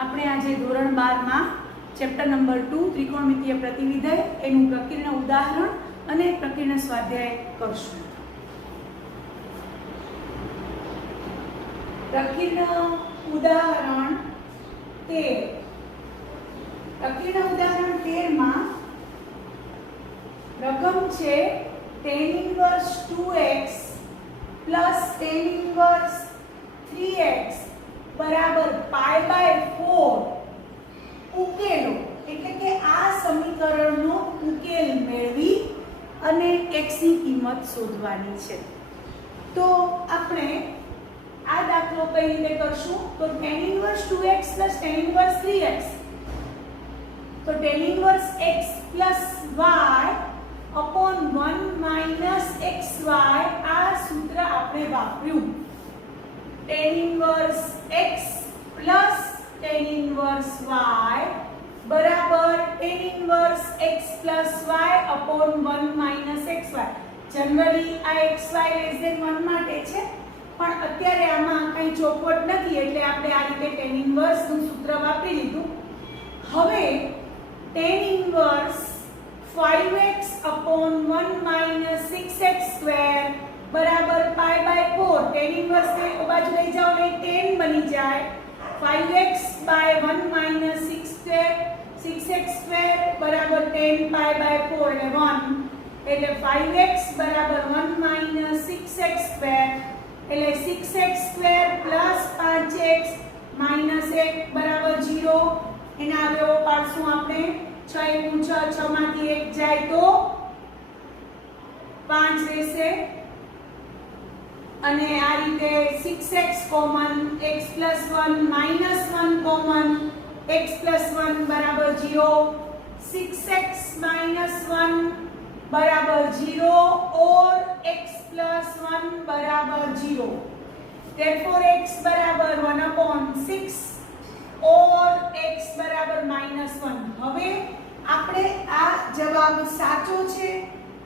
આપણે આજે ધોરણ 12 માં ચેપ્ટર નંબર 2 ત્રિકોણમિતીય પ્રતિવિધય એનું પ્રકીર્ણ ઉદાહરણ અને પ્રકીર્ણ સ્વાધ્યાય કરશું. પ્રકીર્ણ ઉદાહરણ 13. પ્રકીર્ણ ઉદાહરણ 13 માં રકમ છે tan inverse 2x plus tan inverse 3x બરાબર π/4 ઉકેલો. એટલે કે આ સમીકરણનો ઉકેલ મેળવી અને x ની કિંમત શોધવાની છે. તો આપણે આ દાખલો કઈ રીતે કરશું? તો tan inverse 2x plus tan inverse 3x, તો tan inverse x plus y upon 1 minus xy આ સૂત્ર આપણે વાપર્યું. tan inverse x plus tan inverse y બરાબર tan inverse x plus y upon 1 minus xy. Generally આ xy less than 1 માટે છે, પણ અત્યારે આમાં કંઈ ચોખવટ નથી એટલે આપણે આ રીતે tan inverse નું સૂત્ર વાપરી લીધું. હવે tan inverse 5x upon 1 minus 6x square બરાબર π/4. tan inverse ને ઓ બાજુ લઈ જાઓ એટલે 10 બની જાય. 5x by 1 minus 6x square બરાબર 10 π/4 એટલે 1. એટલે 5x બરાબર 1 minus 6x square એટલે 6x square plus 5x minus 1 બરાબર 0. એના અવયવો પાડશું આપણે. 6 * 6 6 માંથી 1 જાય તો 5 રહેશે. અને આ રીતે 6x common, x + 1 - 1 common, x + 1 બરાબર 0. 6x - 1 બરાબર 0 और x + 1 બરાબર 0. therefore x બરાબર 1/6 और x બરાબર -1. હવે આપણે આ જવાબ સાચો છે,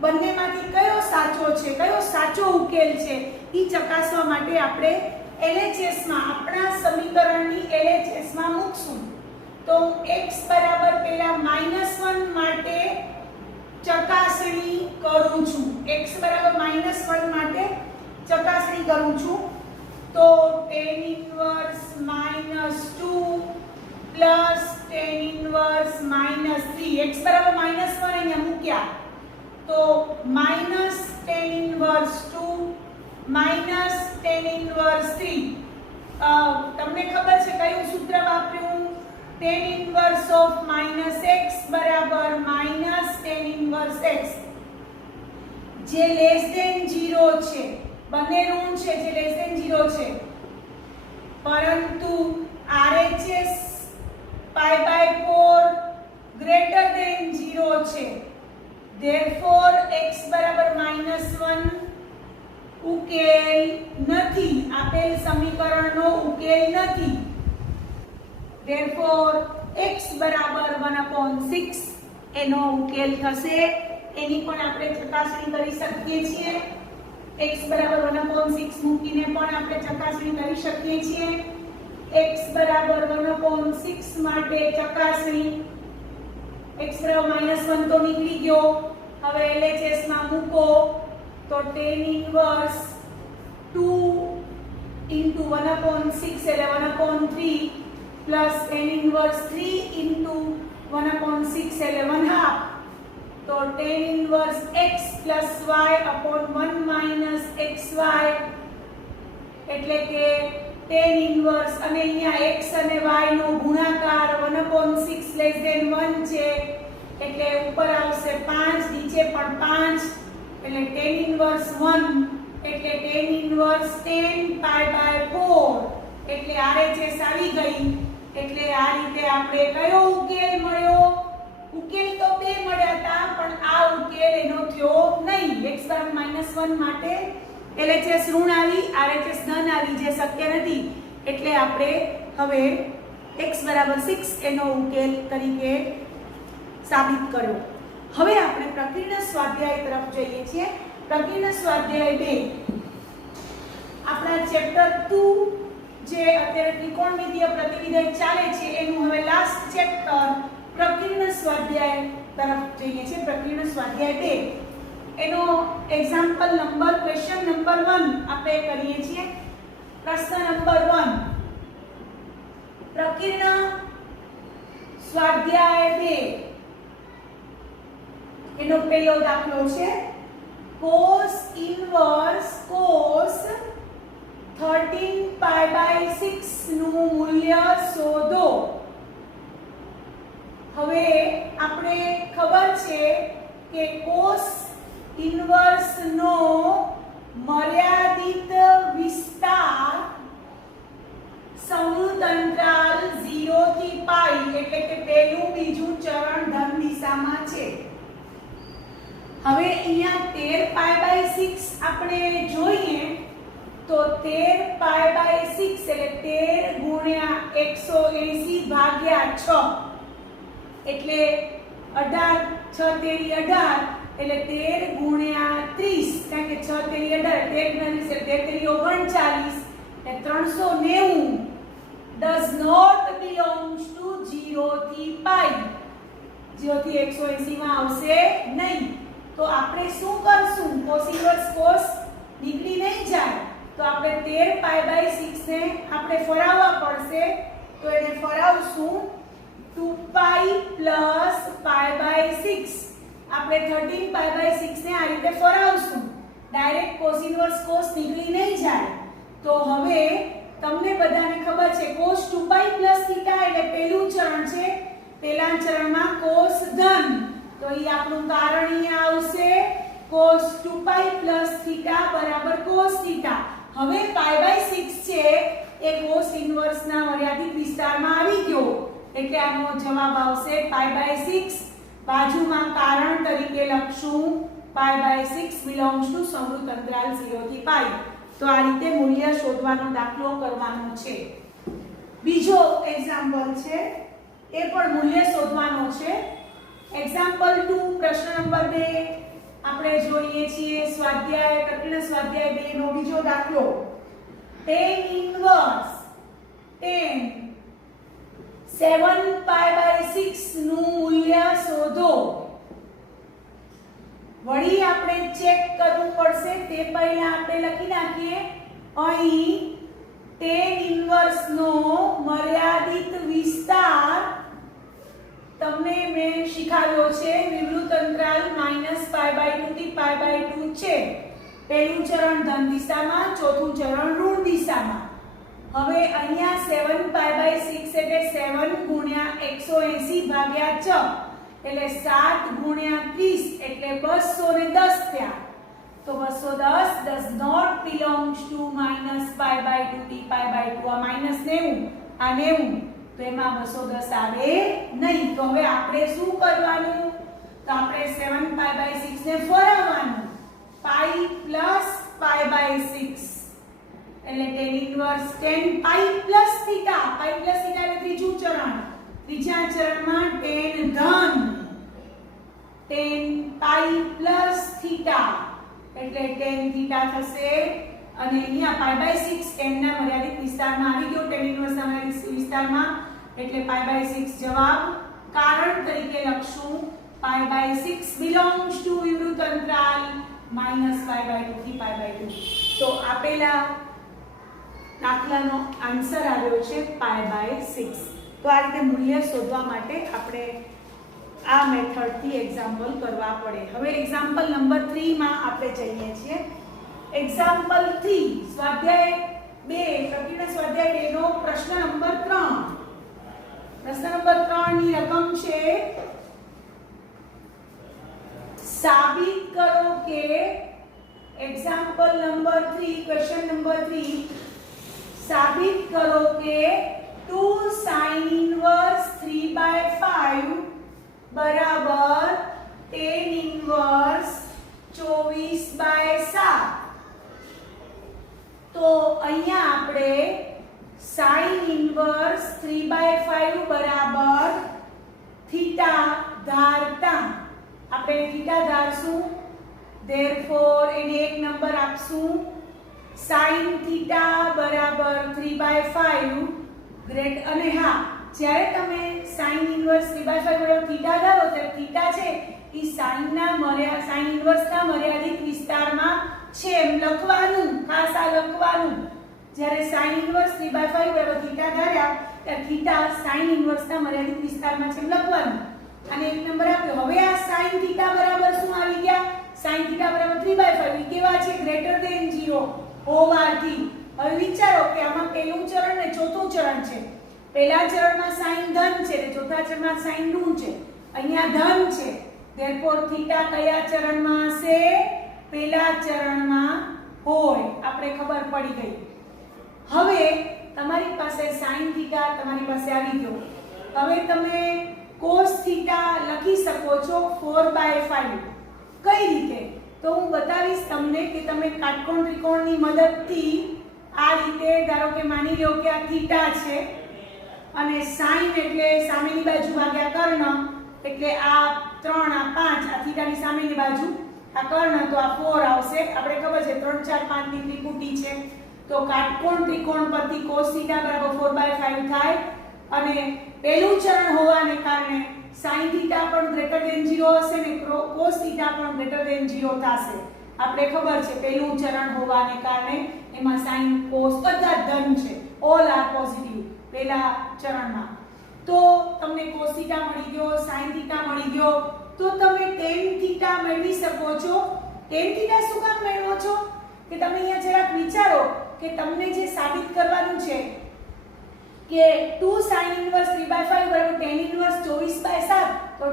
બંનેમાંથી કયો સાચો છે, કયો સાચો ઉકેલ છે ઈ ચકાસવા માટે આપણે LHS માં આપણા સમીકરણની LHS માં મૂકશું. તો x બરાબર પહેલા -1 માટે ચકાસણી કરું છું. x બરાબર -1 માટે ચકાસણી કરું છું. તો tan inverse -2 plus tan inverse -3. x બરાબર -1 અહીંયા મૂક્યા તો minus tan inverse 2 minus tan inverse 3. તમને ખબર છે કયું સૂત્ર વાપર્યું? tan inverse of -x બરાબર minus tan inverse x. જે less than 0 છે, બંને ઋણ છે, જે less than 0 છે, પરંતુ RHS π/4 greater than 0 છે. therefore x બરાબર -1 ઉકેલ નથી, આપેલ સમીકરણનો ઉકેલ નથી. therefore x બરાબર 1/6 એનો ઉકેલ થશે. એની પણ આપણે ચકાસણી કરી શકીએ છીએ. x બરાબર 1/6 મૂકીને પણ આપણે ચકાસણી કરી શકીએ છીએ. x બરાબર 1/6 માટે ચકાસણી. x બરાબર -1 તો નીકળી ગયો. હવે LHS માં મૂકો તો tan inverse 2 into 1/6 એટલે 1/3 plus tan inverse 3 into 1/6 એટલે 1/2. તો tan inverse x plus y upon 1 minus xy એટલે કે tan inverse અને અહીંયા x અને y નો ગુણાકાર 1/6 less than 1 છે એટલે ઉપર આવશે 5, નીચે પણ 5 એટલે tan inverse 1 એટલે tan inverse 10 π/4 એટલે RHS આવી ગઈ. એટલે આ રીતે આપણે કયો ઉકેલ મળ્યો? ઉકેલ તો બે મળ્યા હતા, પણ આ ઉકેલ એનો થયો નહીં. x બરાબર -1 માટે LHS ઋણ આવી, RHS ધન આવી, જે શક્ય નથી. એટલે આપણે હવે x બરાબર 6 એનો ઉકેલ તરીકે સાબિત કર્યો. હવે આપણે પ્રકીર્ણ સ્વાધ્યાય તરફ જઈએ છીએ. પ્રકીર્ણ સ્વાધ્યાય 2 આપણા ચેપ્ટર 2 જે અત્યારે ત્રિકોણમિતીય પ્રતિવિધાન ચાલે છે એનું હવે લાસ્ટ ચેપ્ટર પ્રકીર્ણ સ્વાધ્યાય તરફ જઈએ છીએ. પ્રકીર્ણ સ્વાધ્યાય 2 એનો એક્ઝામ્પલ નંબર ક્વેશ્ચન નંબર 1 આપણે કરીએ છીએ. પ્રશ્ન નંબર 1 પ્રકીર્ણ સ્વાધ્યાય 2 એનો પહેલો દાખલો છે cos inverse cos 13 pi by 6 નું મૂલ્ય શોધો. હવે આપણે ખબર છે કે cos ઇન્વર્સ નો મર્યાદિત વિસ્તાર સંવૃત અંતરાલ 0 થી પાઈ એટલે કે પહેલું બીજું ચરણ ધન દિશામાં છે. હવે અહીંયા 13 પાઈ બાય 6 આપણે જોઈએ તો 13 પાઈ બાય 6 એટલે 13 ગુણ્યા 180 ભાગ્યા 6 એટલે 18 6 તેરી 18 એટલે 13 ગુણ્યા 30 કારણ કે 6 તેરી 18 13 તેરી 39 એટલે 390 does not belongs to 0 થી પાઈ 0 થી 180 માં આવશે નહીં. તો આપણે શું કરશું cos ઇન્વર્સ cos નીકળી નહીં જાય તો આપણે 13 પાઈ બાય 6 ને આપણે ફરાવવા પડશે. તો એને ફરાવશું 2 પાઈ પ્લસ પાઈ બાય 6 આપણે 13 પાઈ બાય 6 ને આ રીતે ફરાવશું. ડાયરેક્ટ cos ઇન્વર્સ cos નીકળી નહીં જાય. તો હવે તમને બધાને ખબર છે cos 2 પાઈ પ્લસ થીટા એટલે પહેલું ચરણ છે. પહેલા ચરણમાં cos ધન તો ઈ આપણું કારણ અહીંયા આવશે cos 2 પાઈ પ્લસ થીટા બરાબર cos થીટા. હવે પાઈ બાય 6 છે એ cos ઇન્વર્સ ના મર્યાદિત વિસ્તારમાં આવી ગયો એટલે આનો જવાબ આવશે પાઈ બાય 6. બાજુમાં કારણ તરીકે લખશું પાઈ બાય 6 belongs to સંવૃત અંતરાલ 0 થી પાઈ. તો આ રીતે મૂલ્ય શોધવાનો દાખલો કરવાનો છે. બીજો એક્ઝામ્પલ છે એ પણ મૂલ્ય શોધવાનો છે. એક્ઝામ્પલ 2 પ્રશ્ન નંબર 2 આપણે જોઈએ છીએ સ્વાધ્યાય પ્રકીર્ણ સ્વાધ્યાય 2 નો બીજો દાખલો tan inverse tan 7 pi by 6 નું મૂલ્ય શોધો. વળી આપણે ચેક કરવું પડશે તે પહેલા આપણે લખી નાખીએ અહીં tan ઇન્વર્સ નો મર્યાદિત વિસ્તાર તમને મેં શીખવ્યો છે વિવૃત અંતરાલ -π/2 થી π/2 છે. પહેલું ચરણ ધન દિશામાં ચોથું ચરણ ઋણ દિશામાં. હવે અહીંયા 7 પાઈ બાય 6 એટલે 7 ગુણ્યા 180 ભાગ્યા 6 એટલે 7 ગુણ્યા 30 એટલે 210 થયા. તો 210 does not belongs to -π/2 થી π/2 આ -90 આ 90 તો એમાં 210 આવે નહીં. તો હવે આપણે શું કરવાનું તો આપણે 7 પાઈ બાય 6 ને ફરાવવાનું પાઈ પ્લસ પાઈ બાય 6 એટલે tan inverse 10 pi plus theta એટલે ત્રીજું ચરણ. ત્રીજા ચરણમાં tan ધન 10 પાઈ પ્લસ થીટા એટલે tan થીટા થશે અને અહીંયા પાઈ બાય 6 tan ના મર્યાદિત વિસ્તારમાં આવી ગયો tan ઇન્વર્સ ના મર્યાદિત વિસ્તારમાં એટલે પાઈ બાય 6 જવાબ. કારણ તરીકે લખશું પાઈ બાય 6 belongs to વિવૃત અંતરાલ -π/2 થી π/2. તો આપેલા દાખલાનો આન્સર આવ્યો છે પાઈ બાય 6. તો આ રીતે મૂલ્ય શોધવા માટે આપણે આ મેથડ થી એક્ઝામ્પલ કરવા પડે. હવે એક્ઝામ્પલ નંબર 3 માં આપણે જઈએ છીએ. એક્ઝામ્પલ 3 સ્વાધ્યાય 2 પ્રકીર્ણ સ્વાધ્યાય 2 નો પ્રશ્ન નંબર 3. પ્રશ્ન નંબર 3 ની રકમ છે સાબિત કરો કે એક્ઝામ્પલ નંબર 3 ક્વેશ્ચન નંબર 3 સાબિત કરો કે 2 sin ઇન્વર્સ 3/5 બરાબર tan ઇન્વર્સ 24/7. તો અહીંયા આપણે sin ઇન્વર્સ 3/5 બરાબર થીટા ધારતા આપણે થીટા ધારશું. therefore એને એક નંબર આપશું sin થીટા બરાબર બરાબર 3/5 ગ્રેટ અને હા જ્યારે તમે sin ઇન્વર્સ 3/5 બરાબર થીટા ધારો ત્યારે થીટા છે એ sin ઇન્વર્સના મર્યાદિત વિસ્તારમાં છે એમ લખવાનું, ખાસ આ લખવાનું. જ્યારે sin ઇન્વર્સ 3/5 બરાબર થીટા ધાર્યા ત્યારે થીટા sin ઇન્વર્સના મર્યાદિત વિસ્તારમાં છે એમ લખવાનું. અને એક નંબર આપ્યો. હવે આ sin થીટા બરાબર શું આવી ગયા? sin થીટા બરાબર 3/5 એ કેવા છે? ગ્રેટર ધેન 0 હોવાથી. હવે વિચારો કે આમાં પહેલું ચરણ ને ચોથું ચરણ છે. પહેલા ચરણમાં sin ધન છે અને ચોથા ચરણમાં sin ઋણ છે. અહીંયા ધન છે, therefore થીટા કયા ચરણમાં હશે? પહેલા ચરણમાં હોય. આપણે ખબર પડી ગઈ. હવે તમારી પાસે sin થીટા તમારી પાસે આવી ગયો. હવે તમે cos થીટા લખી શકો છો 4/5. કઈ રીતે? તો હું બતાવીશ તમને કે તમે કાટકોણ ત્રિકોણની મદદથી આ રીતે, ધારો કે માની લો કે આ થીટા છે અને sin એટલે સામેની બાજુ ભાગ્યા કર્ણ, એટલે આ 3 આ 5 આ થીટાની સામેની બાજુ આ કર્ણ, તો આ 4 આવશે. આપણે ખબર છે 3 4 5 ની ત્રિપુટી છે, તો કાટકોણ ત્રિકોણ પરથી cos થીટા બરાબર 4/5 થાય. અને પહેલું ચરણ હોવાને કારણે sin થીટા પણ ગ્રેટર ધેન 0 હશે ને cos થીટા પણ ગ્રેટર ધેન 0 થશે. આપણે ખબર છે પહેલું ચરણ હોવાને કારણે એમાં sin cos બધા ધન છે, ઓલ આર પોઝિટિવ પહેલા ચરણમાં. તો તમને cos થીટા મળી ગયો, sin થીટા મળી ગયો, તો તમે tan થીટા મેળવી શકો છો. tan થીટા શું કામ મેળવો છો કે તમે અહીંયા જરાક વિચારો કે તમને જે સાબિત કરવાનું છે કે 2 sin ઇન્વર્સ 3/5 બરાબર tan ઇન્વર્સ 24/7, તો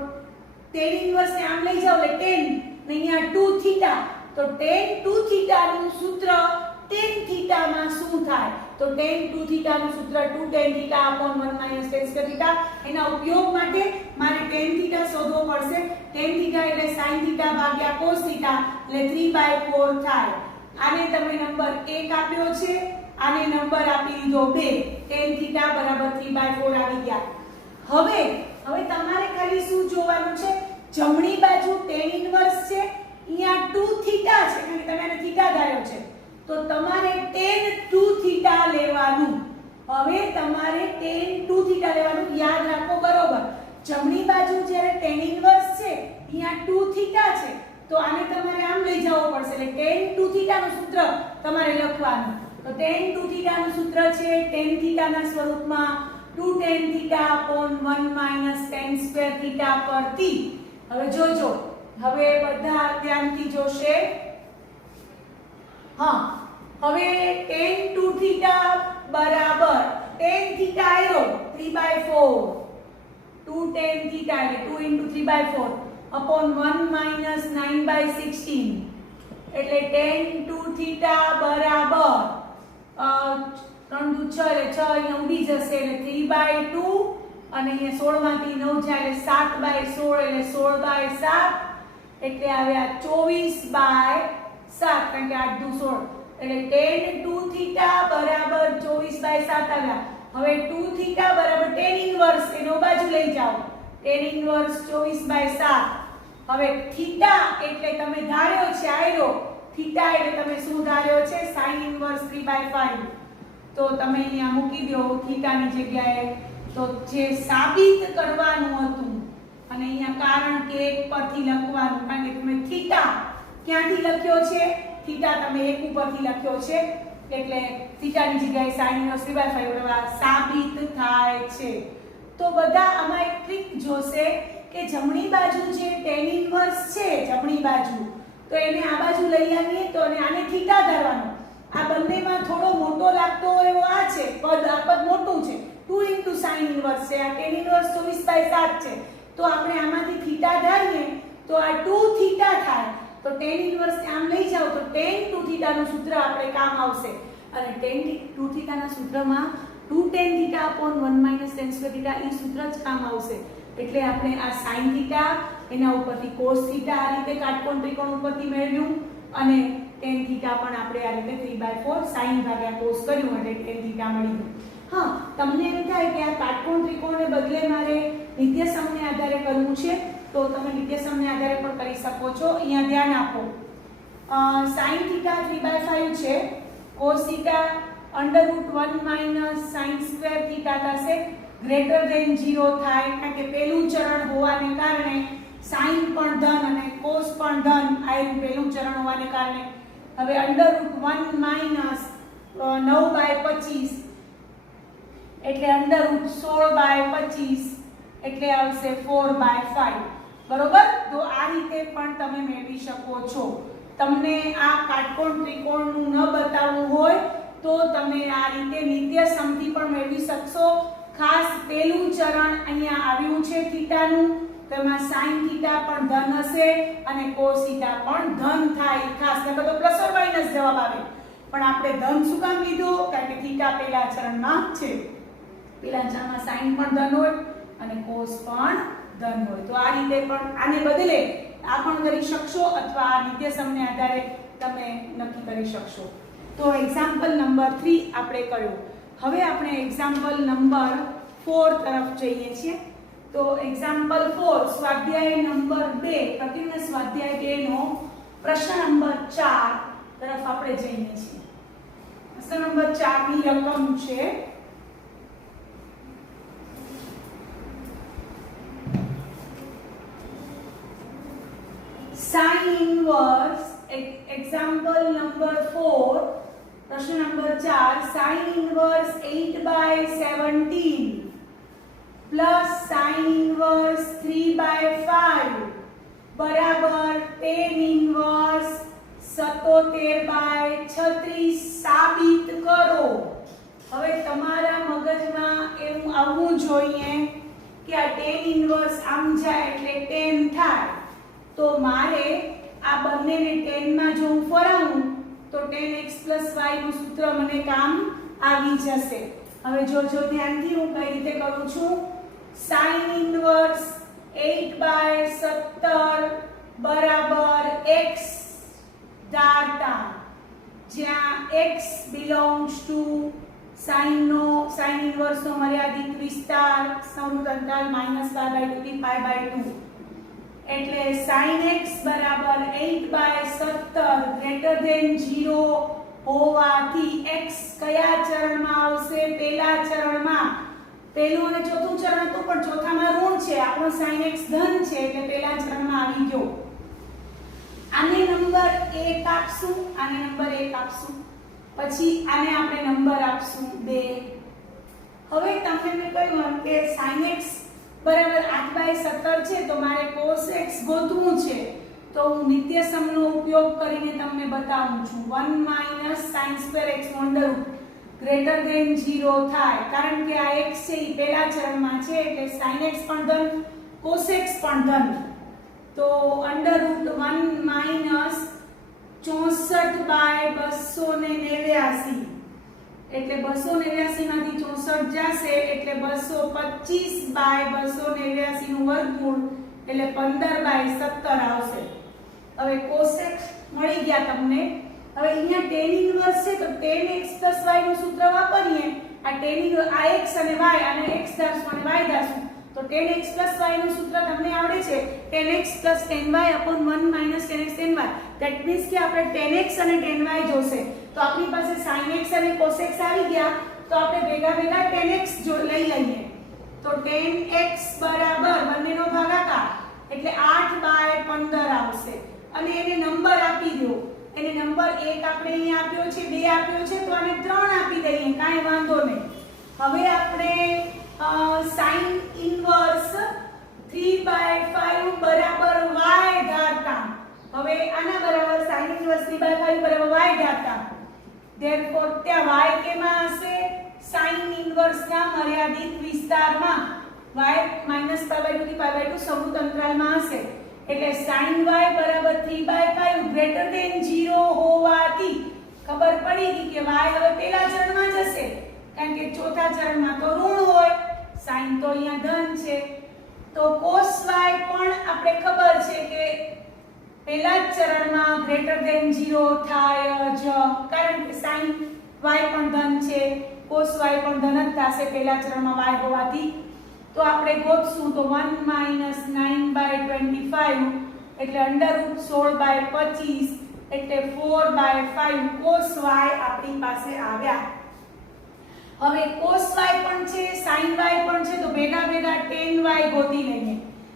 tan ઇન્વર્સ ને આમ લઈ જાઓ એટલે tan ને અહીંયા 2 થીટા, તો tan 2 થીટા નું સૂત્ર tan થીટા માં શું થાય? તો tan 2 થીટા નું સૂત્ર 2 tan theta upon 1 minus tan square theta. એના ઉપયોગ માટે મારે tan થીટા શોધવો પડશે. tan થીટા એટલે sin થીટા ભાગ્યા cos થીટા એટલે 3/4 થાય. આને તમે નંબર 1 આપ્યો છે, આને નંબર આપી દીધો 2. tan થીટા બરાબર 3/4 આવી ગયા. હવે તમારે ખાલી શું જોવાનું છે? જમણી બાજુ tan ઇન્વર્સ છે, અહીંયા 2 થીટા છે કારણ કે તમે આને થીટા ધાર્યો છે, તો તમારે tan 2 થીટા લેવાનું. હવે તમારે tan 2 થીટા લેવાનું, યાદ રાખો બરોબર. જમણી બાજુ જ્યારે tan ઇન્વર્સ છે અહીંયા 2 થીટા છે, તો આને તમારે આમ લઈ જવો પડશે એટલે tan 2 થીટા નું સૂત્ર તમારે લખવાનું. તો tan 2 થીટા નું સૂત્ર છે tan થીટા ના સ્વરૂપમાં 2 tan theta upon 1 minus tan square theta પરથી. હવે જોજો, હવે બધા ધ્યાનથી જોશે. હા, હવે tan 2 થીટા બરાબર tan થીટા આવ્યો 3/4, 2 tan થીટા એટલે 2 into 3/4 upon 1 minus 9/16, એટલે tan 2 થીટા બરાબર 3 દુ 6 એટલે 6 અહીંયા ઉડી જશે એટલે 3/2 અને અહીંયા 16 માંથી 9 જાય એટલે 7/16 એટલે 16/7 એટલે આવ્યા 24/7 કારણ કે 8 દુ 16 એટલે tan 2 થીટા બરાબર 24/7 આવ્યા. હવે 2 થીટા બરાબર tan ઇન્વર્સ એનો બાજુ લઈ જાઓ, tan ઇન્વર્સ 24/7. હવે થીટા એટલે તમે ધાર્યો છે આયરો, થીટા એટલે તમે શું ધાર્યો છે? sin inverse 3/5. તો તમે અહીંયા મૂકી દો થીટાની જગ્યાએ. તો જે સાબિત કરવાનું હતું અને અહીંયા કારણ કે એક પરથી લખવાનું, કારણ કે તમે થીટા ક્યાંથી લખ્યો છે? થીટા તમે એક ઉપરથી લખ્યો છે એટલે થીટાની જગ્યાએ sin ઇન્વર્સ 3/5 સાબિત થાય છે. તો બધા આમાં એક ટ્રીક જોશે કે જમણી બાજુ જે tan ઇન્વર્સ છે જમણી બાજુ, તો એને આ બાજુ લઈ આવીએ તો આને થીટા ધરવાનો. આ બંનેમાં થોડો મોટો લાગતો હોય એવો આ છે પદ, આ પદ મોટું છે 2 into sin ઇન્વર્સ છે, આ tan ઇન્વર્સ 24/7 છે, તો આપણે આમાંથી થીટા ધારીએ તો આ 2 થીટા થાય. તો tan ઇન્વર્સ આમ લઈ જાઓ તો tan 2 થીટા નું સૂત્ર આપણે કામ આવશે. અને tan 2 થીટા ના સૂત્રમાં 2 tan theta upon 1 minus tan square theta એ સૂત્ર જ કામ આવશે. એટલે આપણે આ sin થીટા એના ઉપરથી cos થીટા આ રીતે કાટકોણ ત્રિકોણ ઉપરથી મેળવ્યું અને tan થીટા પણ આપણે આ રીતે 3/4 sin ભાગ્યા cos કર્યું એટલે tan થીટા મળી ગયું. હા, તમને એમ થાય કે આ કાટકોણ ત્રિકોણને બદલે મારે નિત્યસમને આધારે કરવું છે તો તમે નિત્યસમને આધારે પણ કરી શકો છો. અહીંયા ધ્યાન આપો, sin થીટા 3/5 છે, cos theta √1 minus sine square theta થશે ગ્રેટર ધેન 0 થાય કારણ કે પહેલું ચરણ હોવાને કારણે સાઇન પણ ધન અને કોસ પણ ધન આ પહેલું ચરણ હોવાને કારણે હવે √1 માઇનસ 9/25 એટલે √16/25 એટલે આવશે 4/5 બરોબર. તો આ રીતે પણ તમે મેળવી શકો છો. તમને આ કાટકોણ ત્રિકોણનું ન બતાવવું હોય તો તમે આ રીતે નિત્યસમથી પણ મેળવી શકશો. ખાસ પહેલું ચરણ અહીંયા આવ્યું છે થીટાનું, તેમાં sin થીટા પણ ધન હશે અને cos થીટા પણ ધન થાય. ખાસ નકર તો પ્લસ ઓર માઈનસ જવાબ આવે, પણ આપણે ધન શું કામ લીધું? કારણ કે થીટા પહેલા ચરણમાં છે. પહેલા ચરણમાં sin પણ ધન હોય અને cos પણ ધન હોય. તો આ રીતે પણ આને બદલે આ પણ કરી શકશો અથવા આ નિત્યસમને આધારે તમે નક્કી કરી શકશો. તો એક્ઝામ્પલ નંબર 3 આપણે કર્યો. હવે આપણે એક્ઝામ્પલ નંબર 4 તરફ જઈએ છીએ. તો એક્ઝામ્પલ 4 સ્વાધ્યાય નંબર 2 પ્રતિજ્ઞા સ્વાધ્યાય 2 નો પ્રશ્ન નંબર 4 તરફ આપણે જઈએ છીએ. પ્રશ્ન નંબર 4 ની રકમ છે sin inverse. एग्जाम्पल नंबर 4 प्रश्न number 4 sin inverse 8/17 plus sin inverse 3/5 बराबर tan inverse 77/36 સાબિત કરો. હવે તમારા મગજમાં એવું આવવું જોઈએ કે આ tan inverse આમ જાય એટલે tan થાય, તો મારે આ બંનેને 10 માં જો હું ફરાવું તો 10x y નું સૂત્ર મને કામ આવી જશે. હવે જો ધ્યાનથી હું કઈ રીતે કરું છું. sin inverse 8/17 બરાબર x ધારતા જ્યાં x belongs to sin inverse નો મર્યાદિત વિસ્તાર સમૃદ્ધ અંતરાલ -y/2 થી π/2 એટલે sin x બરાબર 8/17 ગ્રેટર ધેન 0 હોવાથી x કયા ચરણમાં આવશે? પહેલા ચરણમાં. પહેલું અને ચોથું ચરણ હતું પણ ચોથામાં ઋણ છે, આપણો sin x ધન છે એટલે પહેલા ચરણમાં આવી ગયો. આને નંબર 1 આપશું, આને નંબર 1 આપશું, પછી આને આપણે નંબર આપશું 2. હવે તમને મેં કહ્યું કે sin x બરાબર 8/17 છે તો મારે cos x ગોતવું છે. તો હું નિત્યસમનો ઉપયોગ કરીને તમને બતાવું છું. 1 - sin² x નો અંડર રૂટ ગ્રેટર ધેન 0 થાય કારણ કે આ x છે એ પહેલા ચરણમાં છે એટલે sin x પણ ધન cos x પણ ધન. તો અંડર રૂટ 1 - 64/289 એટલે 289 માંથી 64 જશે એટલે 225/289 નું વર્ગમૂળ એટલે 15/17 આવશે. હવે cos x મળી ગયા તમને. હવે અહીંયા tan inverse છે તો tan x y નું સૂત્ર વાપરીએ. આ tan inverse આ x અને y અને x ધારશું અને y ધારશું તો tan x y નું સૂત્ર તમને આવડે છે. tan x tan y upon 1 - tan x tan y. That means કે આપણે tan x અને tan y જોશે. તો આપણી પાસે sin x અને cos x આવી ગયા તો આપણે ભેગા tan x જો લઈ લઈએ. તો tan x બરાબર બંનેનો ભાગાકાર એટલે 8/15 આવશે અને એને નંબર આપી દો. એને નંબર 1 આપણે અહીંયા આપ્યો છે, 2 આપ્યો છે તો આને 3 આપી દઈએ, કાંઈ વાંધો નહીં. હવે આપણે sin inverse 3/5 બરાબર y ધારતા. હવે આના બરાબર sin inverse 3/5 બરાબર y ધારતા. therefore ત્યાં y કેમાં હશે? sin inverse ના મર્યાદિત વિસ્તારમાં y -π/2 થી π/2 સમૃદ્ધ અંતરાલમાં હશે. એટલે sin y બરાબર 3/5 ગ્રેટર ધેન 0 હોવાથી ખબર પડી ગઈ કે y હવે પહેલા ચરણમાં જશે કારણ કે ચોથા ચરણમાં તો ઋણ હોય, sin તો અહીંયા ધન છે. તો cos y પણ આપણે ખબર છે કે પહેલા જ ચરણમાં ગ્રેટર ધેન 0 થાય જ કારણ કે sin y પણ ધન છે, cos y પણ ધન જ થશે પહેલા ચરણમાં y હોવાથી. તો આપણે ગોતશું તો 1 - 9/25 એટલે √16/25 એટલે 4/5 cos y આપણી પાસે આવ્યા. હવે cos y પણ છે sin y પણ છે, તો ભેગા ભેગા tan y ગોતી લઈએ.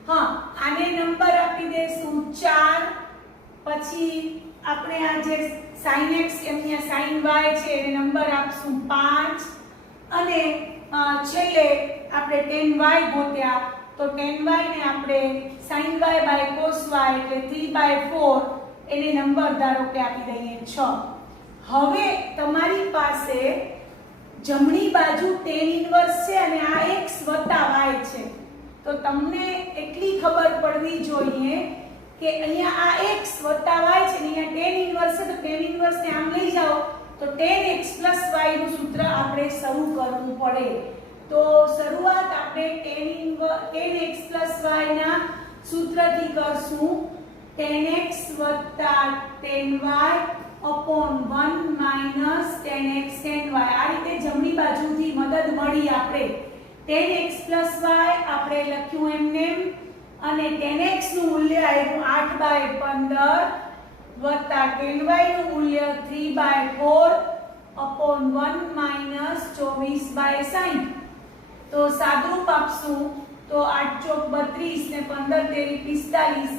હા, આને નંબર આપી દેશું 4. પછી આપણે આ જે sin x અહીંયા sin y છે એને નંબર આપશું 5 અને છેલ્લે આપણે tan y ગોત્યા, તો tan y ને આપણે sin y by cos y એટલે 3/4 એને નંબર ધારો કે આપી દઈએ 6. હવે તમારી પાસે જમણી બાજુ tan ઇન્વર્સ છે અને આ x y છે, તો તમને એટલી ખબર પડવી જોઈએ કે અહીંયા આ x y છે ને અહીંયા tan ઇન્વર્સ છે, તો tan ઇન્વર્સ ને આમ લઈ જાઓ તો tan x y નું સૂત્ર આપણે શરૂ કરવું પડે. તો શરૂઆત આપણે tan x y ના સૂત્રથી કરશું. tan x tan y upon 1 minus tan x tan y. આ રીતે જમણી બાજુથી મદદ મળી આપણે. tan x y આપણે લખ્યું એમને અને tan x નું મૂલ્ય આવ્યું 8/15 વત્તા tan y નું મૂલ્ય 3/4 upon 1 minus 24/60. તો સાદરૂપ આપશું તો 8 ચોક 32 ને 15 તેરી 45,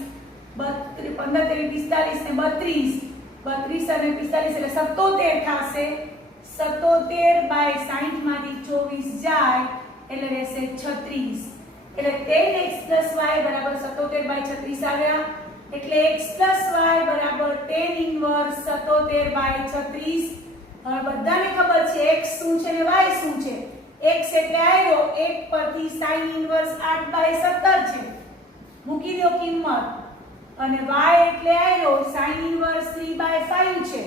15 તેરી 45 ને 32, 32 અને 45 એટલે 77 થશે. 77/60 માંથી 24 જાય એટલે રહેશે 36. એટલે tan x y બરાબર 77/36 આવ્યા. એટલે x y બરાબર tan ઇન્વર્સ 77/36. હવે બધાને ખબર છે x શું છે ને y શું છે. x એટલે આયો 1 પરથી sin ઇન્વર્સ 8/17 છે, મૂકી દો કિંમત. અને y એટલે આયો sin ઇન્વર્સ 3/5 છે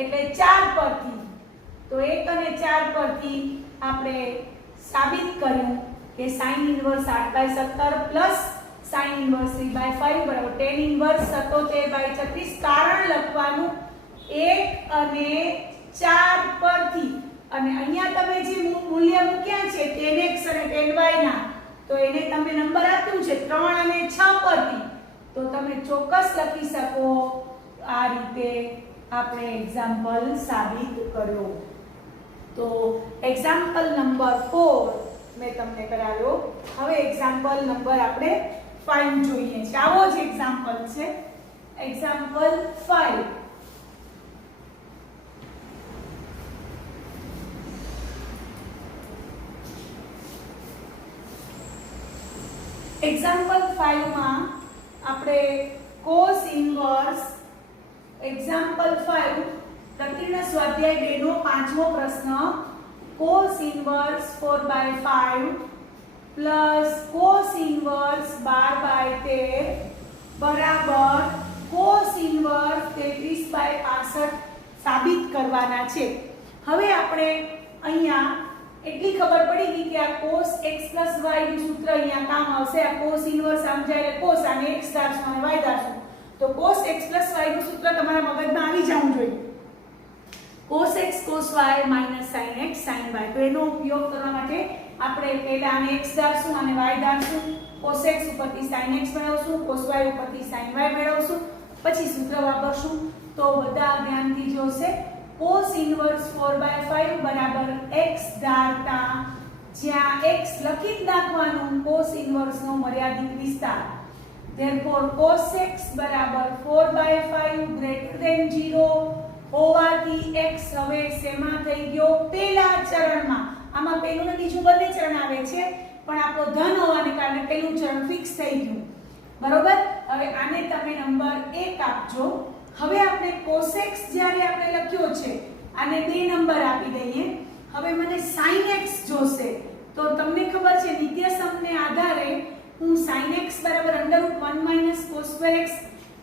એટલે 4 પરથી. તો 1 અને 4 પરથી આપણે સાબિત કર્યું કે sin inverse 8/17 plus sin inverse 3/5 બરાબર tan ઇન્વર્સ 77/36. કારણ લખવાનું 1 અને 4 પરથી. અને અહીંયા તમે જે મૂલ્ય મૂક્યા છે tan x અને tan y ના, તો એને તમે નંબર આપ્યું છે 3 અને 6 પરથી, તો તમે ચોક્કસ લખી શકો. આ રીતે આપણે એક્ઝામ્પલ સાબિત કર્યો. તો એક્ઝામ્પલ નંબર 4 મેં તમને કરાવ્યો. હવે એક્ઝામ્પલ નંબર આપણે 5 જોઈએ છે. આવો જ એક્ઝામ્પલ છે. એક્ઝામ્પલ 5. એક્ઝામ્પલ 5 માં આપણે cos ઇન્વર્સ એક્ઝામ્પલ 5 પ્રકીર્ણ સ્વાધ્યાય 2 નો 5મો પ્રશ્ન cos inverse 4/5 plus cos inverse 12/13 બરાબર cos ઇન્વર્સ 33/65 સાબિત કરવાના છે. હવે આપણે અહીંયા એટલી ખબર પડી ગઈ કે આ cos x y નું સૂત્ર અહીંયા કામ આવશે. આ cos ઇન્વર્સ આમ જાય એટલે cos અને x ધારશું અને y ધારશું, તો cos x y નું સૂત્ર તમારા મગજમાં આવી જવું જોઈએ. cos x cos y sin x sin y. તો એનો ઉપયોગ કરવા માટે આપણે પહેલા આને x ધારશું અને y ધારશું. cos x ઉપરથી sin x મેળવશું, cos y ઉપરથી sin y મેળવશું, પછી સૂત્ર વાપરશું. તો બધા ધ્યાનથી જોશે. cos ઇન્વર્સ 4/5 બરાબર x ધારતા જ્યાં x લખી જ નાખવાનું cos ઇન્વર્સ નો મર્યાદિત વિસ્તાર. therefore cos x બરાબર 4/5 ગ્રેટર ધેન 0 હોવાથી x હવે શેમાં થઈ ગયો? પહેલા ચરણમાં. આમાં પહેલું ને બીજું બંને ચરણ આવે છે, પણ આપણો ધન હોવાને કારણે પહેલું ચરણ ફિક્સ થઈ ગયું. બરોબર. હવે આને તમે નંબર 1 આપજો. હવે આપણે cos x જ્યારે આપણે લખ્યો છે આને 2 નંબર આપી દઈએ. હવે મને sin x જોશે, તો તમને ખબર છે નિત્યસમને આધારે હું sin x બરાબર √1 - cos2x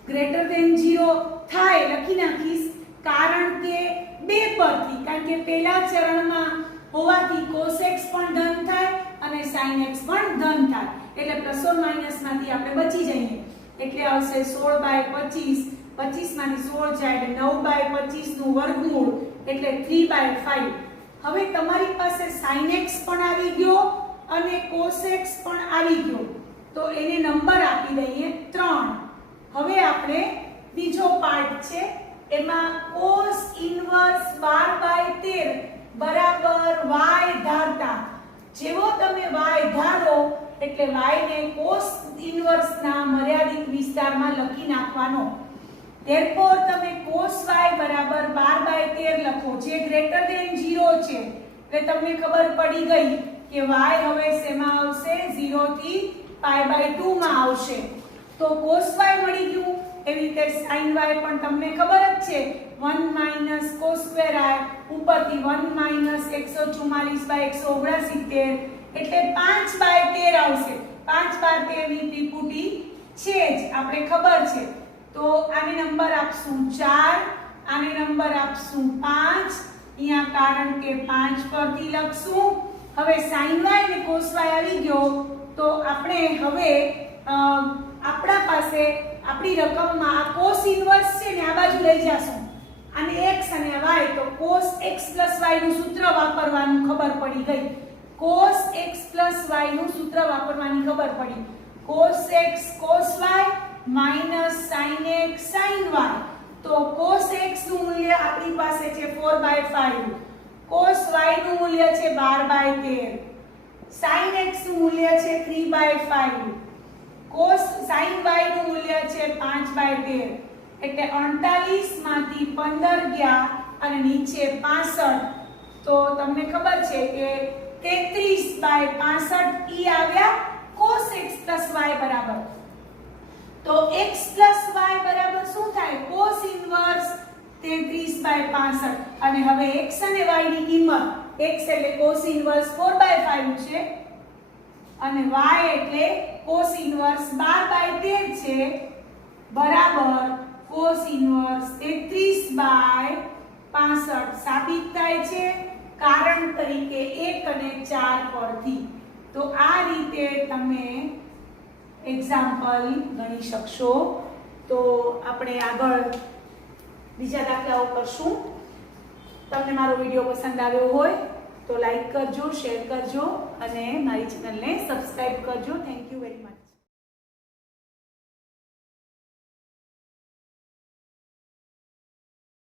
ગ્રેટર ધેન 0 થાય લખી નાખીશ. કારણ કે 2 પરથી, કારણ કે પહેલા ચરણમાં હોવાથી cos x પણ ધન થાય અને sin x પણ ધન થાય, એટલે પ્લસ ઓર માઈનસ માંથી આપણે બચી જઈએ. એટલે આવશે 16/25, 25 માંથી 16 જાય એટલે 9/25 નું વર્ગમૂળ એટલે 3/5. હવે તમારી પાસે sin x પણ આવી ગયો અને cos x પણ આવી ગયો, તો એને નંબર આપી દઈએ 3. હવે આપણે બીજો પાર્ટ છે, એમાં cos ઇન્વર્સ 12/13 બરાબર y જેવો તમે y ધારો એટલે y ને cos ઇન્વર્સ ના મર્યાદિત વિસ્તારમાં લખી નાખવાનો. therefore તમે cos y બરાબર 12/13 લખો જે ગ્રેટર ધેન 0 છે. એટલે તમને ખબર પડી ગઈ કે y હવે શેમાં આવશે 0 થી π/2 માં આવશે. તો cos y મળી ગયું. એવી રીતે sin y પણ તમને ખબર જ છે 1 - cos square y ઉપરથી 1 - 144/179 એટલે 5/13 આવશે. 5/13 ની ત્રિપુટી છે જ આપણે ખબર છે. તો આને નંબર આપશું 4, આને નંબર આપશું 5. અહીંયા કારણ કે 5 પરથી લખશું. હવે sin y અને cos y આવી ગયો તો આપણે હવે આપણા પાસે આપણી રકમમાં આ cos ઇન્વર્સ છે ને આ બાજુ લઈ જાશું. અને x અને y તો cos x + y નું સૂત્ર વાપરવાનું ખબર પડી ગઈ. cos x + y નું સૂત્ર વાપરવાની ખબર પડી. cos x cos y - sin x sin y. તો cos x નું મૂલ્ય આપણી પાસે છે 4/5. cos y નું મૂલ્ય છે 12/13. sin x નું મૂલ્ય છે 3/5. sin y નું મૂલ્ય છે 5/13. એટલે 38 માંથી 15 ગયા અને નીચે 65. તો તમને ખબર છે કે 33/65 ઈ આવ્યા cos x + y બરાબર. તો x + y બરાબર શું થાય? cos inverse 33/65. અને હવે x અને y ની કિંમત x એટલે cos ઇન્વર્સ 4/5 છે અને y એટલે cos ઇન્વર્સ 12/13 છે બરાબર cos ઇન્વર્સ 33/65 સાબિત થાય છે કારણ તરીકે 1 અને 4 પરથી. તો આ રીતે તમે એક્ઝામ્પલ ગણી શકશો. તો આપણે આગળ બીજા દાખલાઓ કરશું. તમને મારો વિડિયો પસંદ આવ્યો હોય તો લાઈક કરજો, શેર કરજો અને મારી ચેનલને સબસ્ક્રાઇબ કરજો. Thank you very much.